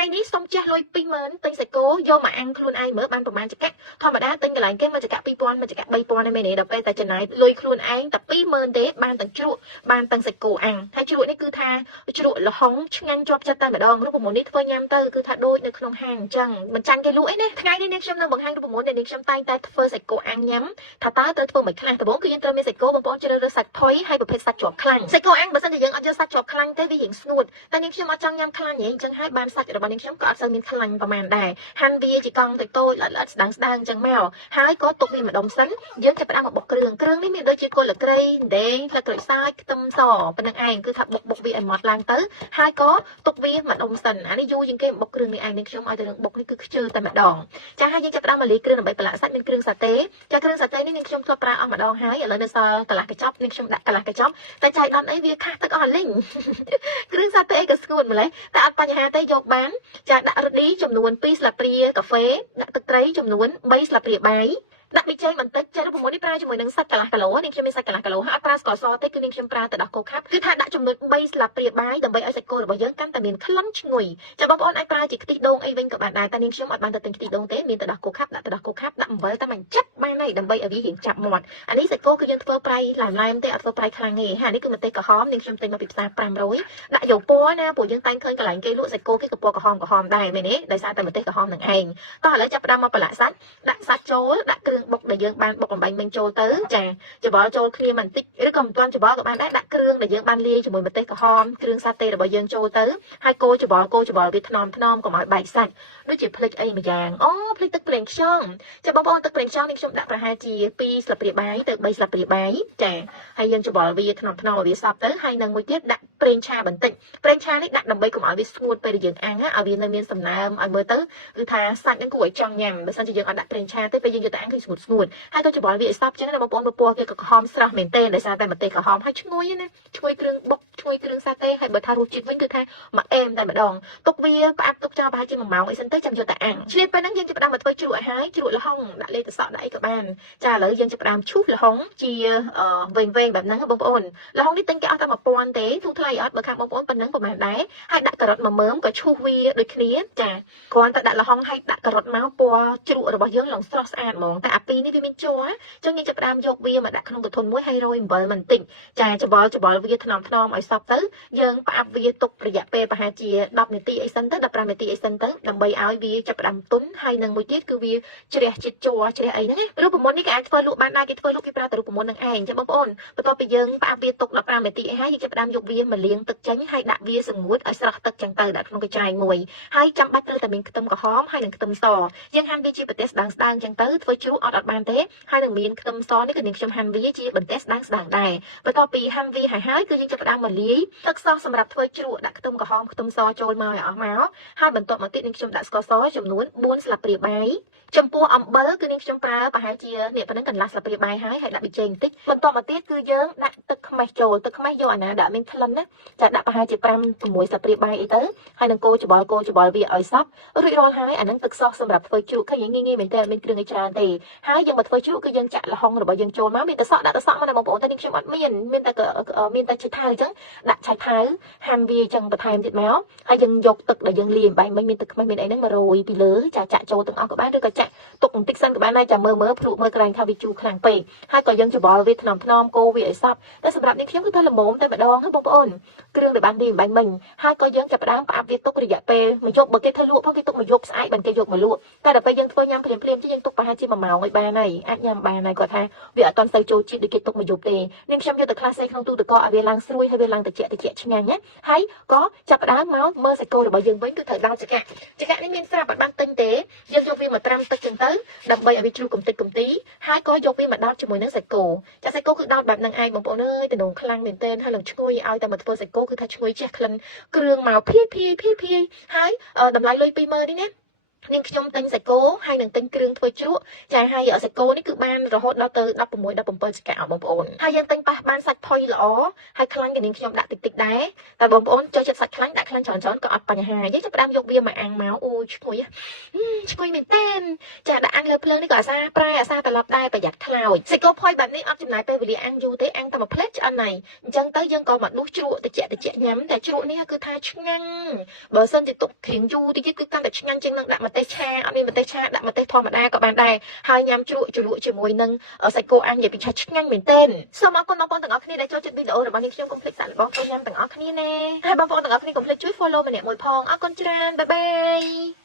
ថ្ងៃនេះសូមចេះលុយ20000ទិញសាច់គោយកមកអាំងខ្លួនឯងមើលបានប្រហែលចក្កធម្មតាទិញកន្លែងគេមកចក្ក2000មកចក្ក3000ឯមែនទេដល់ពេលតែចំណាយលុយខ្លួនឯងតែ20000ទេបានទាំងជ្រក់បានទាំងសាច់គោអាំងហើយជ្រក់នេះគឺថាជ្រក់ល្ហុងឆ្ងាញ់ជាប់ចិត្តតែម្ដងរូបមន្តនេះធ្វើញ៉ាំទៅគឺថាដូចនៅក្នុងហាងអញ្ចឹងមិនចាញ់គេលក់អីណាថ្ងៃនេះនាងខ្ញុំនៅបង្ហាញរូបមន្តដែលនាងខ្ញុំតែងតែធ្វើសាច់គោអាំងញ៉ាំថាតើត្រូវធ្វើមិនខ្លះដំបូងគឺយើងត្រូវមានសាច់គោបងប្អូនជ្រើសរើសសាច់ថុយហើយប្រភេទសាច់ជាប់ខ្លាញ់សាច់គោអាំងបើសិនជាយើងអត់យកសាច់ជាប់ខ្លាញ់ទេវារៀងស្ងួតតែនាងខ្ញុំអត់ចង់ញ៉ាំខ្លាញ់ទេអញ្ចឹងហើយបានសាច់របស់នាងខ្ញុំក៏អត់សូវមានខ្លាញ់ប្រហែលដែរហាន់វាជាកង់តូចៗល្អិតៗស្ដើងអញ្ចឹងមកហើយក៏ទុកវាម្ដុំសិនយើងចាប់ផ្ដើមមកបុកគ្រឿងនេះមានដូចជាគល់ស្លឹកគ្រៃដេងស្លឹកក្រូចសើចខ្ទឹមសប៉ុណ្្នឹងឯងគឺថាបុកវាឲ្យម៉ត់ឡើងទៅហើយក៏ទុកវាម្ដុំសិនអានេះយូរជាងគេបុកគ្រឿងនេះឯងនាងខ្ញុំឲ្យតែរឿងបុកនេះគឺខ្ជិលតែម្ដងចាហើយយើងចាប់ផ្ដើមមកលាយគ្រឿងដើម្បីប្រឡាក់សាច់មានគ្រឿងសាតេចាគ្រឿងសាតេនេះនាងខ្ញុំធ្លាប់ប្រើអស់ម្ដងហើយឥឡូវនៅសល់កន្លះកញ្ចប់នាងខ្ញុំដាក់កន្លះកញ្ចប់តែចាយដុតអីវាខាស់ទឹកអស់លីងគ្រឿងសាតេក៏ស្ងួតម្ល៉េះតែអត់បញ្ហាទេយកបានចាដាក់រ៉ូឌីចំនួន2ស្លាបព្រាកាហ្វេដាក់ទឹកត្រីចំនួន3ស្លាបព្រាបាយដាក់ប៊ីចេងបន្តិចចារូបមន្តនេះប្រើជាមួយនឹងសាច់កន្លះគីឡូនាងខ្ញុំមានសាច់កន្លះគីឡូហើយអត់ប្រើស្ករសទេគឺនាងខ្ញុំប្រើទឹកដោះគោខាប់គឺថាដាក់ចំនួន3ស្លាបព្រាបាយដើម្បីឲ្យសាច់គោរបស់យើងកាន់តែមានក្លិនឈ្ងុយចាបងប្អូនអាចប្រើជាខ្ទិះដូងអីវិញក៏បានដែរតែនាងខ្ញុំអត់បានទៅទិញខ្ទិះដូងទេមានទឹកដោះគោខាប់ដាក់ទឹកដោះគោខាប់ដាក់អំបិលតែមិនចិត្តបានហើយដើម្បីឲ្យវារៀងចាប់មាត់អានេះសាច់គោគឺយើងធ្វើប្រៃឡែមទេអត់ធ្វើប្រៃខ្លាំងទេហើយនេះគឺម្ទេសក្រហមនាងខ្ញុំទិញមកពីផ្សារ500ដាក់យកពណ៌ណាព្រោះយើងតែងឃើញកន្លែងគេលក់សាច់គោគេក៏ពណ៌ក្រហមដែរមែនទេដោយសារតែម្ទេសក្រហមនឹងឯងតោះឥឡូវចាប់ផ្ដើមមកប្រឡាក់សាច់ដាក់សាច់ចូលដាក់គ្រឿងបុកដែលយើងបានបុកបំបែងមិញចូលទៅចាច្បល់ចូលគ្នាបន្តិចឬក៏មិនទាន់ច្បល់ក៏បានដែរដាក់គ្រឿងដែលយើងបានលាយជាមួយម្ទេសក្រហមគ្រឿងសាតេរបស់យើងចូលទៅហើយកូរច្បល់វាថ្នមកុំឲ្យបែកសាច់ដូចជាភ្លេចអីមួយយ៉ាងអូភ្លេចទឹកប្រេងខ្យងចាបងប្អូនទឹកប្រេងខ្យងនេះខ្ញុំដាក់ប្រហែលជា2ស្លាបព្រាបាយទៅ3ស្លាបព្រាបាយចាហើយយើងច្បល់វាថ្នមឲ្យវាសប់ទៅហើយនឹងមួយទៀតដាក់ប្រេងឆាបន្តិចប្រេងឆានេះដាក់ដើម្បីកុំឲ្យវាស្ងួតពេលដែលយើងអាំងឲ្យវានៅមានសំណើមឲ្យមើលទៅគឺថាសាច់ហ្នឹងគួរឲ្យចង់ញ៉ាំបើសិនជាយើងអត់ដាក់ប្រេងឆាទេពេលយើងយកទៅអាំងគឺស្ងួតហើយក៏ច្បល់វាឲ្យសប់ចឹងណាបងប្អូនពណ៌គេក៏ក្រហមស្រស់មែនទេដោយសារតែម្ទេសក្រហមហើយឈ្ងុយណាឈ្ងុយគ្រឿងបុកឈ្ងុយគ្រឿងសាតេហើយបើថារសជាតិវិញគឺថាមកអែមតែម្ដងទុកវាផ្អាប់ទុកចោលប្រហែលជា1ម៉ោងអីសិនទៅចាំយកទៅអាំងឆ្លៀតពេលហ្នឹងយើងចាប់ផ្ដើមមកធ្វើជ្រក់ឲ្យហើយជ្រក់ល្ហុងដាក់លេខទៅសក់ដាក់អីក៏បានចាឥឡូវយើងចាប់ផ្ដើមឈូសល្ហុងជាវែងបែបហ្នឹងបងប្អូនល្ហុងនេះទិញគេអស់តែ1000ទេធូរថ្លៃអត់បើខាងបងប្អូនប៉ុណ្ណឹងប្រហែលដែរហើយដាក់ការ៉ុត1មើមក៏ឈូសវាដូចគ្នាចាគ្រាន់តែដាក់ល្ហុងហើយដាក់ការ៉ុតមកពណ៌ជ្រក់របស់យើងឡើងស្រស់ស្អាតហ្មងតែអាពីរនេះវាមានជ័រចឹងយើងចាប់ផ្ដើមយកវាមកដាក់ក្នុងកធុនមួយហើយរោយអំបិលបន្តិចចាច្បល់វាថ្នមឲ្យសប់ទៅយើងផ្អាប់វាទុករយៈពេលប្រហែលជា10នាទីអីសិនទៅ15នាទីអីសិនទៅដើម្បីឲ្យវាចាប់ផ្ដើមទុនហើយនឹងមួយទៀតគឺវាជ្រះជាតិជ័រជ្រះអីហ្នឹងរូបមន្តនេះគេអាចធ្វើលក់បានដែរគេធ្វើលក់គេប្រើតែរូបមន្តនឹងឯងចាបងប្អូនបន្ទាប់ពីយើងផ្អាប់វាទុក15នាទីអីហើយយើងចាប់ផ្ដើមយកវាមកលាងទឹកចេញហើយដាក់វាសងួតឲ្យស្រស់ទឹកចឹងទៅដាក់ក្នុងកញ្ច្រែងមួយហើយចាំបាច់ត្រូវតែមានខ្ទឹមក្រហមហើយនឹងខ្ទឹមសយើងហាន់វាជាបន្ទះស្ដើងចឹងទៅធ្វើជ្រក់អត់បានទេហើយនឹងមានខ្ទឹមសនេះក៏នាងខ្ញុំហាន់វាជាបន្ទះស្ដើងដែរបន្ទាប់ពីហាន់វាហើយគឺយើងចាប់ផ្ដើមមកលាយទឹកសសម្រាប់ធ្វើជ្រក់ដាក់ខ្ទឹមក្រហមខ្ទឹមសចូលមកឲ្យអស់មកហើយបន្ទាប់មកទៀតនាងខ្ញុំដាក់ស្ករសចំនួន4ស្លាបព្រាបាយចំពោះអំបិលគឺនាងខ្ញុំប្រើប្រហែលជានេះប៉ុណ្ណឹងកន្លះស្លាបព្រាបាយហើយដាក់ប៊ីចេងបន្តិចបន្ទាប់មកទៀតគឺយើងដាក់ទឹកខ្មេះចូលទឹកខ្មេះយកអាណាដាក់មានក្លិនណាចាដាក់ប្រហែលជា5 6ស្លាបព្រាបាយអីទៅហើយនឹងកូរច្បល់វាឲ្យសព្វរួចរាល់ហើយអានឹងទឹកសសម្រាប់ធ្វើជ្រក់ឃើញងាយមែនតើមានគ្រឿងឯច្រើនទេហើយយើងមកធ្វើជ្រក់គឺយើងចាក់ល្ហុងរបស់យើងចូលមកមានតែសក់ដាក់តែសក់មកណាបងប្អូនតែនេះខ្ញុំអត់មានតែឆៃថាវអញ្ចឹងដាក់ឆៃថាវហាន់វាអញ្ចឹងបន្ថែមទៀតមកហើយយើងយកទឹកដែលយើងលាយបែងមិញមានទឹកខ្មេះមានអីហ្នឹងមករោយពីលើចាក់ចូលទាំងអស់ក៏បានឬក៏ចាក់ទុកបន្តិចសិនក៏បានដែរចាំមើលភ្លក់មើលក្រែងថាវាជូរខ្លាំងពេកហើយក៏យើងច្បល់វាថ្នមកូរវាឲ្យសព្វតែសម្រាប់នេះខ្ញុំគឺថាល្មមតែម្ដងហ្នឹងបងប្អូនគ្រឿងដែលបានលាយបែងមិញហើយក៏យើងចាប់ផ្ដើមផ្អាប់វាទុករយៈពេលមួយយប់បើគេធ្វើលក់ផងគេទុកមួយយប់ស្អែកបានគេយកមកលក់តែដល់ពេលយើងធ្វើញ៉ាំភ្លាមៗយើងទុកប្រហែលជា1ម៉ោងឲ្យបានហើយអាចញ៉ាំបានហើយគាត់ថាវាអត់ទាន់ទៅចូលជាតិដូចគេទុកមួយយប់ទេនាងខ្ញុំយកទៅក្លាសេក្នុងទូទឹកកកឲ្យវាឡើងស្រួយហើយវាឡើងត្រជាក់ឆ្ងាញ់ណាហើយក៏ចាប់ផ្ដើមមកមើលសាច់គោរបស់យើងវិញគឺត្រូវដោតចង្កាក់នេះមានស្រាប់អត់បានទិញទេយើងយកវាមកត្រាំទឹកចឹងទៅដើម្បីឲ្យវាជ្រុះកំតិចកំទីហើយក៏យកវាមកដោតជាមួយនឹងសាច់គោចាសាច់គោគឺដោតបែបហ្នឹងឯងបងប្អូនអើយតំណងខ្លាំងមែនទែនហើយនឹងឈ្ងុយឲ្យតែមកធ្វើសាច់គោគឺថាឈ្ងុយជះក្លិនគ្រឿងមកភាយហើយតម្លៃលុយ20000នេះណា នាងខ្ញុំទិញសាច់គោហើយនឹងទិញគ្រឿងធ្វើជ្រក់ចាហើយសាច់គោនេះគឺបានរហូតដល់ទៅ16 17ចង្កាក់បងប្អូនហើយយើងទិញប៉ះបានសាច់ផុយល្អហើយខ្លាញ់ក៏នាងខ្ញុំដាក់តិចតិចដែរតែបងប្អូនចូលចិត្តសាច់ខ្លាញ់ដាក់ខ្លាញ់ច្រើនក៏អត់បញ្ហាយើងចាប់ផ្ដើមយកវាមកអាំងមកអូឈ្ងុយឈ្ងុយមែនតើចាដាក់អាំងលើភ្លើងនេះក៏អាសាប្រែអាសាត្រឡប់ដែរប្រយ័ត្នខ្លោចសាច់គោផុយបែបនេះអត់ចំណាយពេលវេលាអាំងយូរទេអាំងតែមួយផ្លែឆ្អិនហើយអញ្ចឹងទៅយើងក៏មកដួសជ្រក់តិចញ៉ាំតែជ្រក់នេះគឺថាឆ្ងាញ់បើសិនជាទុកគ្រឿងយូរតិចគឺកាន់តែឆ្ងាញ់ជាងនឹងដាក់ម្ទេសឆាអត់មានម្ទេសឆាដាក់ម្ទេសធម្មតាក៏បានដែរហើយញ៉ាំជ្រក់ជាមួយនឹងសាច់គោអាំងនិយាយពីឆ្ងាញ់មែនទែនសូមអរគុណបងប្អូនទាំងអស់គ្នាដែលចូលចិត្តវីដេអូរបស់នាងខ្ញុំកុំភ្លេចសាកល្បងចូលញ៉ាំទាំងអស់គ្នាណាហើយបងប្អូនទាំងអស់គ្នាកុំភ្លេចជួយ follow ម្នាក់មួយផងអរគុណច្រើនបាយបាយ